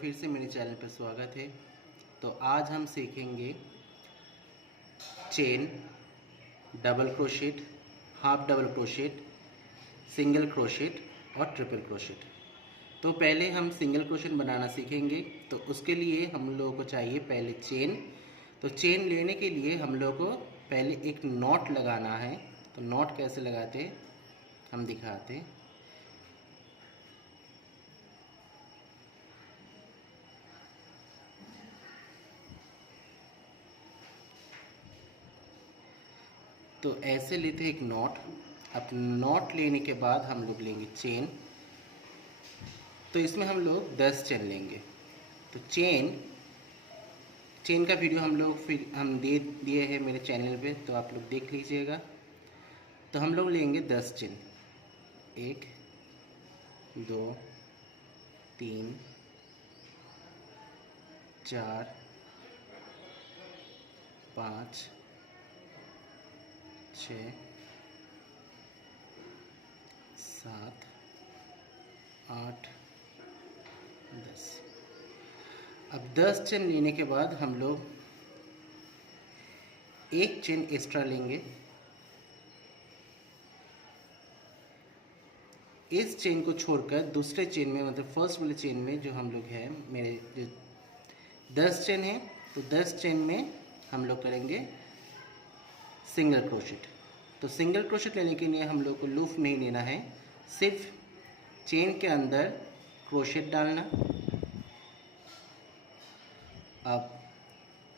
फिर से मेरे चैनल पर स्वागत है। तो आज हम सीखेंगे chain, double crochet, half double crochet, single crochet और ट्रिपल क्रोशेट। तो पहले हम सिंगल क्रोशेट बनाना सीखेंगे। तो उसके लिए हम लोगों को चाहिए पहले चेन। तो चेन लेने के लिए हम लोगों को पहले एक नॉट लगाना है। तो नॉट कैसे लगाते हैं हम दिखाते हैं। तो ऐसे लेते हैं एक नॉट। अब नॉट लेने के बाद हम लोग लेंगे चेन। तो इसमें हम लोग 10 चेन लेंगे। तो चेन का वीडियो हम लोग फिर हम दे दिए हैं मेरे चैनल पे, तो आप लोग देख लीजिएगा। तो हम लोग लेंगे 10 चेन। 1 2 3 4 5 6 7 8 10। अब 10 चेन लेने के बाद हम लोग एक चेन एक्स्ट्रा लेंगे। इस चेन को छोड़कर दूसरे चेन में, मतलब फर्स्ट वाले चेन में जो हम लोग है, मेरे जो 10 चेन है, तो 10 चेन में हम लोग करेंगे सिंगल क्रोशेट। तो सिंगल क्रोशेट लेने के लिए हम लोग को लूप नहीं लेना है, सिर्फ चेन के अंदर क्रोशेट डालना। अब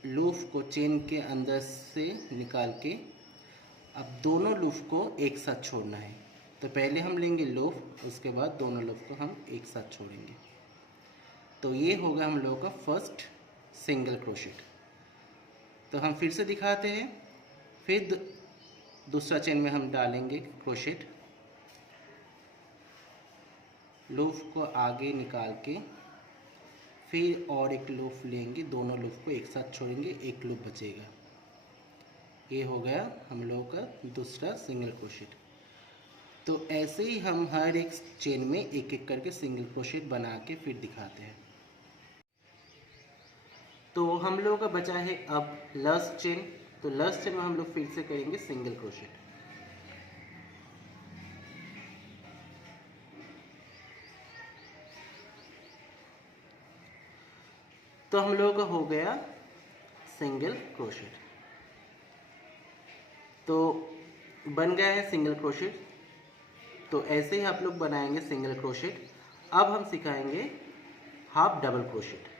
लूप को चेन के अंदर से निकाल के अब दोनों लूप को एक साथ छोड़ना है। तो पहले हम लेंगे लूप, उसके बाद दोनों लूप को हम एक साथ छोड़ेंगे। तो ये होगा हम लोगों का फर्स्ट सिंगल क्रोशेट। तो हम फिर से दिखाते हैं। फिर दूसरा चेन में हम डालेंगे क्रोशेट, लूप को आगे निकाल के फिर और एक लूप लेंगे, दोनों लूप को एक साथ छोड़ेंगे, एक लूप बचेगा। ये हो गया हम लोगों का दूसरा सिंगल क्रोशेट। तो ऐसे ही हम हर एक चेन में एक एक करके सिंगल क्रोशेट बना के फिर दिखाते हैं। तो हम लोगों का बचा है अब लास्ट चेन। तो लास्ट चेन में हम लोग फिर से करेंगे सिंगल क्रोशेट। तो हम लोगों का हो गया सिंगल क्रोशेट। तो बन गया है सिंगल क्रोशेट। तो ऐसे ही आप लोग बनाएंगे सिंगल क्रोशेट। अब हम सिखाएंगे हाफ डबल क्रोशेट।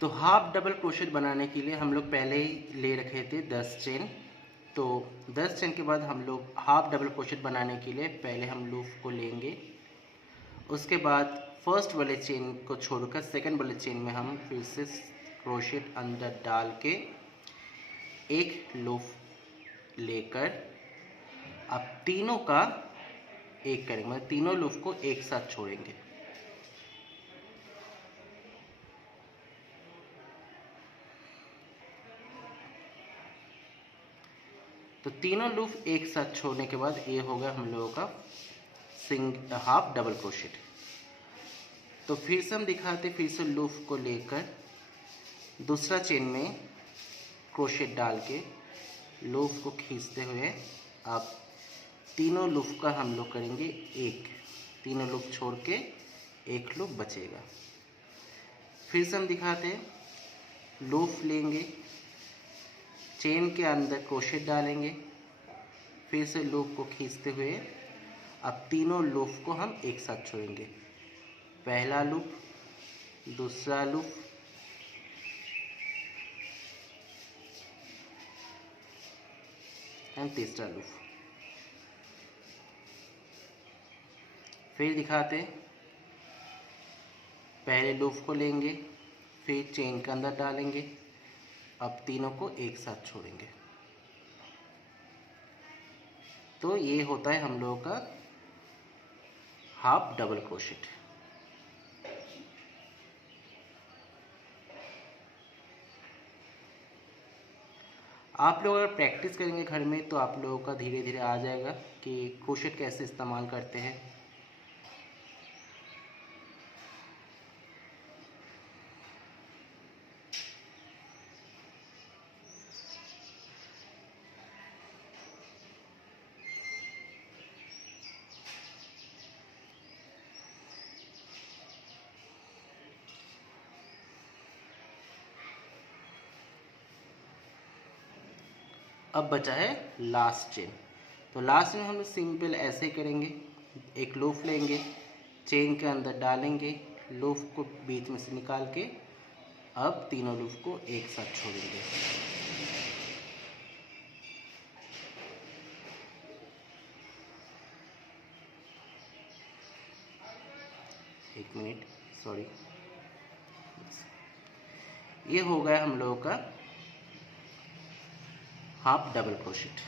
तो हाफ डबल क्रोशेट बनाने के लिए हम लोग पहले ही ले रखे थे 10 चेन। तो 10 चेन के बाद हम लोग हाफ डबल क्रोशेट बनाने के लिए पहले हम लूप को लेंगे। उसके बाद फर्स्ट वाले चेन को छोड़कर सेकंड वाले चेन में हम फिर से क्रोशेट अंदर डाल के एक लूप लेकर अब तीनों का एक करेंगे, मतलब तीनों लूप को एक साथ छोड़ेंगे। तो तीनों लूप एक साथ छोड़ने के बाद ये होगा हम लोगों का हाफ डबल क्रोशेट। तो फिर से हम दिखाते, फिर से लूप को लेकर दूसरा चेन में क्रोशेट डाल के लूप को खींचते हुए अब तीनों लूप का हम लोग करेंगे एक, तीनों लूप छोड़ के एक लूप बचेगा। फिर से हम दिखाते हैं, लूप लेंगे, चेन के अंदर क्रोशेट डालेंगे, फिर से लूप को खींचते हुए अब तीनों लूप को हम एक साथ छोड़ेंगे। पहला लूप, दूसरा लूप, एंड तीसरा लूप। फिर दिखाते, पहले लूप को लेंगे, फिर चेन के अंदर डालेंगे, अब तीनों को एक साथ छोड़ेंगे। तो ये होता है हम लोगों का हाफ डबल क्रोशेट। आप लोग अगर प्रैक्टिस करेंगे घर में तो आप लोगों का धीरे धीरे आ जाएगा कि क्रोशेट कैसे इस्तेमाल करते हैं। अब बचा है लास्ट चेन। तो लास्ट में हम सिंपल ऐसे ही करेंगे, एक लूप लेंगे, चेन के अंदर डालेंगे, लूप को बीच में से निकाल के अब तीनों लूप को एक साथ छोड़ेंगे। एक मिनट, सॉरी, ये हो गया हम लोगों का हाफ डबल क्रोशेट।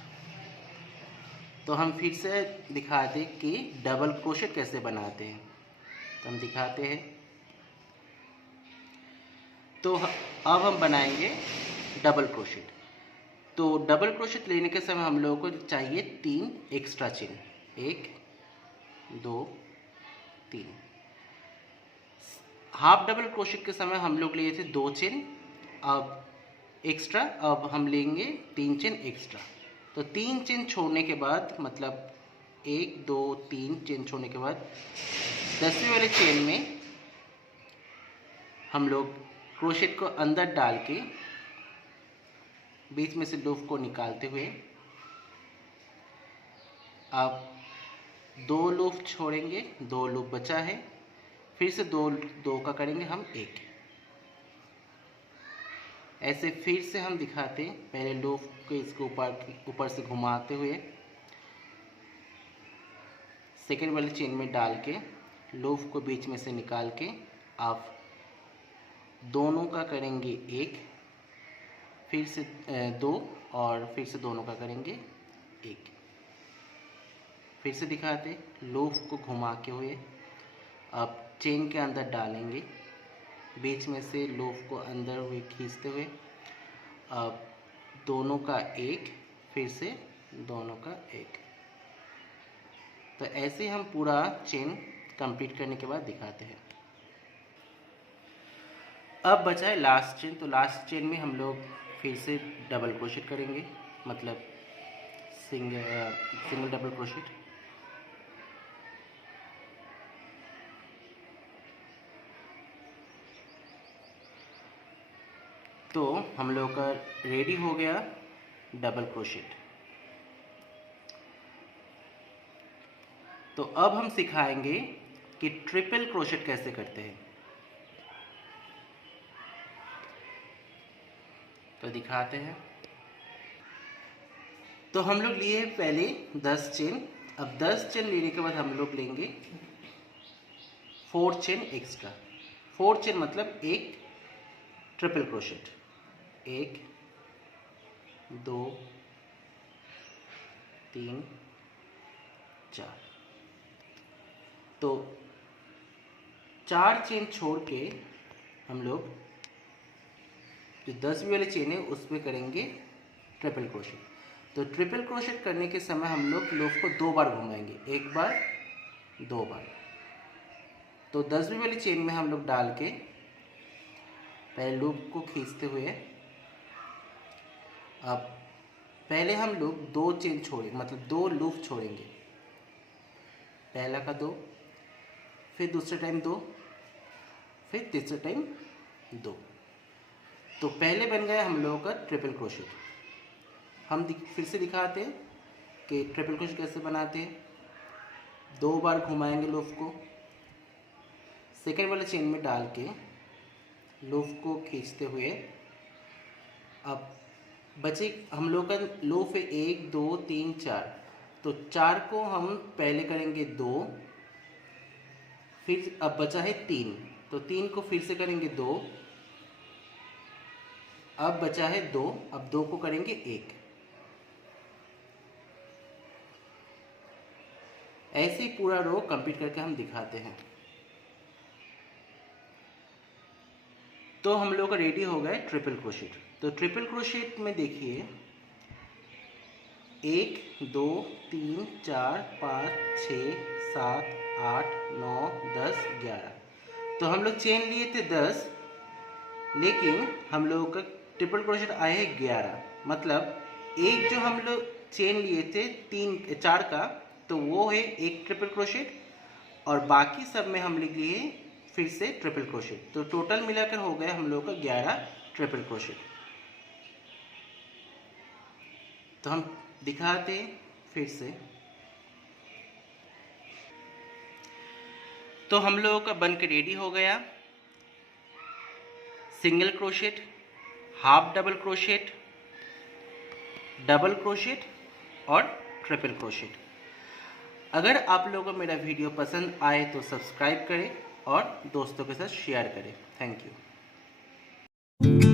तो हम फिर से दिखाते कि डबल क्रोशेट कैसे बनाते हैं। तो हम दिखाते हैं। तो अब हम बनाएंगे डबल क्रोशेट। तो डबल क्रोशेट लेने के समय हम लोगों को चाहिए 3 extra chain, 1 2 3। Half double crochet के समय हम लोग लिए थे 2 चेन अब एक्स्ट्रा, अब हम लेंगे 3 चेन एक्स्ट्रा। तो 3 चेन छोड़ने के बाद, मतलब 1 2 3 चेन छोड़ने के बाद 10वीं वाले चेन में हम लोग क्रोशेट को अंदर डाल के बीच में से लूप को निकालते हुए अब 2 लूप छोड़ेंगे, 2 लूप बचा है, फिर से 2 का करेंगे हम 1। ऐसे फिर से हम दिखाते, पहले लूप को इसके ऊपर से घुमाते हुए सेकेंड वाले चेन में डाल के लूप को बीच में से निकाल के आप दोनों का करेंगे 1, फिर से 2 और फिर से दोनों का करेंगे 1। फिर से दिखाते, लूप को घुमा के हुए अब चेन के अंदर डालेंगे, बीच में से लूप को अंदर हुए खींचते हुए अब दोनों का 1, फिर से दोनों का 1। तो ऐसे हम पूरा चेन कंप्लीट करने के बाद दिखाते हैं। अब बचा है लास्ट चेन। तो लास्ट चेन में हम लोग फिर से डबल क्रोशेट करेंगे, मतलब सिंगल डबल क्रोशेट। तो हम लोग का रेडी हो गया डबल क्रोशेट। तो अब हम सिखाएंगे कि ट्रिपल क्रोशेट कैसे करते हैं। तो दिखाते हैं। तो हम लोग लिए पहले 10 चेन। अब 10 चेन लेने के बाद हम लोग लेंगे 4 चेन एक्स्ट्रा। 4 चेन मतलब एक ट्रिपल क्रोशेट, 1 2 3 4। तो 4 चेन छोड़ के हम लोग जो 10वीं वाली चेन है उसमें करेंगे ट्रिपल क्रोशेट। तो ट्रिपल क्रोशेट करने के समय हम लोग लूप को 2 बार घुमाएंगे, 1 बार 2 बार। तो 10वीं वाली चेन में हम लोग डाल के पहले लूप को खींचते हुए अब पहले हम लोग 2 चेन छोड़ेंगे, मतलब 2 लूप छोड़ेंगे। पहला का 2, फिर दूसरे टाइम 2, फिर तीसरे टाइम 2। तो पहले बन गया हम लोगों का ट्रिपल क्रोशेट। हम फिर से दिखाते हैं कि ट्रिपल क्रोशेट कैसे बनाते हैं। 2 बार घुमाएंगे लूप को, सेकेंड वाले चेन में डाल के लूप को खींचते हुए अब बचे हम लोग का लूप है 1 2 3 4। तो 4 को हम पहले करेंगे 2, फिर अब बचा है 3, तो 3 को फिर से करेंगे 2, अब बचा है 2, अब 2 को करेंगे 1। ऐसे ही पूरा रो कंप्लीट करके हम दिखाते हैं। तो हम लोग का रेडी हो गया ट्रिपल क्रोशेट। तो ट्रिपल क्रोशेट में देखिए 1 2 3 4 5 6 7 8 9 10 11। तो हम लोग चेन लिए थे 10, लेकिन हम लोगों का ट्रिपल क्रोशेट आए हैं 11। मतलब एक जो हम लोग चेन लिए थे 4 का, तो वो है एक ट्रिपल क्रोशेट, और बाकी सब में हम लिख लिए फिर से ट्रिपल क्रोशेट। तो टोटल मिलाकर हो गया हम लोग का 11 ट्रिपल क्रोशेट। तो हम दिखाते फिर से। तो हम लोगों का बन के रेडी हो गया। Single crochet, half double crochet, double crochet और ट्रिपल क्रोशेट। अगर आप लोगों को मेरा वीडियो पसंद आए तो सब्सक्राइब करें और दोस्तों के साथ शेयर करें। Thank you.